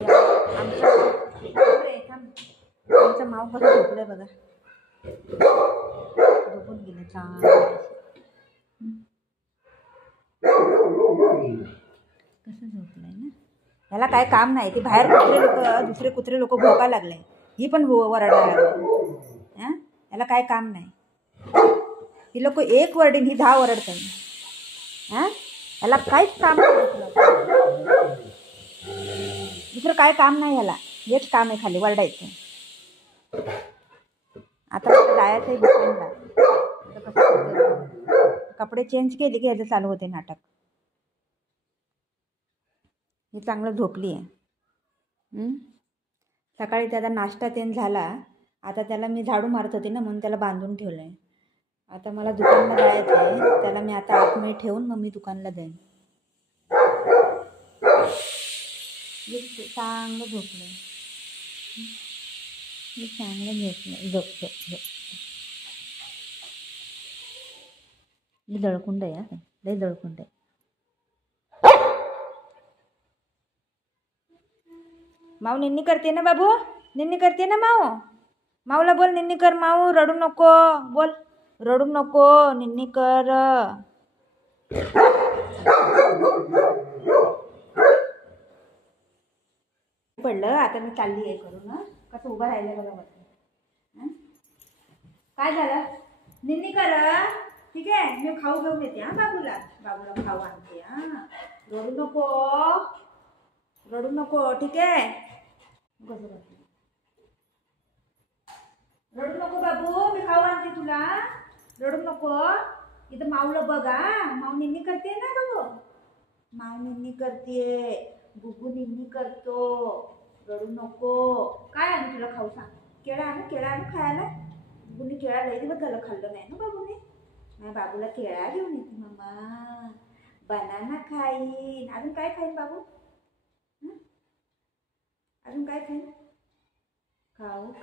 आमचा माव कसं झोपलंय बघा, झोपून गेलं छान. कसं झोपलंय ना. याला काय काम नाही. ते बाहेर दुसरे कुत्रे लोक भोकायला लागले, ही पण वरडायला लागली. याला काय काम नाही. ही लोक एक वरडीन, ही 10 वरडतात. याला काहीच काम नाही. दुसरं काय काम नाही याला, हेच काम आहे खाली वरडायचं. आता जायचं आहे दुकानला. कपडे चेंज केले की ह्याचं चालू होते नाटक. ही चांगलं झोपली आहे. सकाळी त्याचा नाश्ता तेन झाला. आता त्याला मी झाडू मारत होते ना, म्हणून त्याला बांधून ठेवलं आहे. आता मला दुकानला जायचं आहे. त्याला मी आता आतमध्ये ठेवून मग मी दुकानला जाईन. चांगलं झोपलं, चांगलं झोपलं. झोप दळकुंड आहे. लय दळकुंड आहे. माऊ निन्नी करते ना बाबू, निन्नी करते ना माऊ. माऊला बोल निन्नी कर. माऊ रडू नको, बोल रडू नको, निन्नी कर. पडलं. आता मी चालली आहे करून. कसं उभं राहिलं बघा वरती. काय झालं, निन्नी कर. ठीक आहे, मी खाऊ घेऊन येते. बाबूला खाऊ आणते. रडू नको, रडू नको. ठीक आहे, रडू नको बाबू, मी खाऊ आणते तुला. रडू नको. इथं माऊला बघा, माऊ निन्नी करते ना बाबू. माऊ निन्नी करते, बुबू निन्नी करतो. रडू नको. काय आणू तुला खाऊ सांग. केळा आणू खायला. बुबूने केळा लई दिवस झालं खाल्लं नाही ना बाबूने. माझ्या बाबूला केळा घेऊन येते मम्मा. बनाना खाईन. अजून काय खाईन बाबू, अजून काय खाईन. खाऊ का.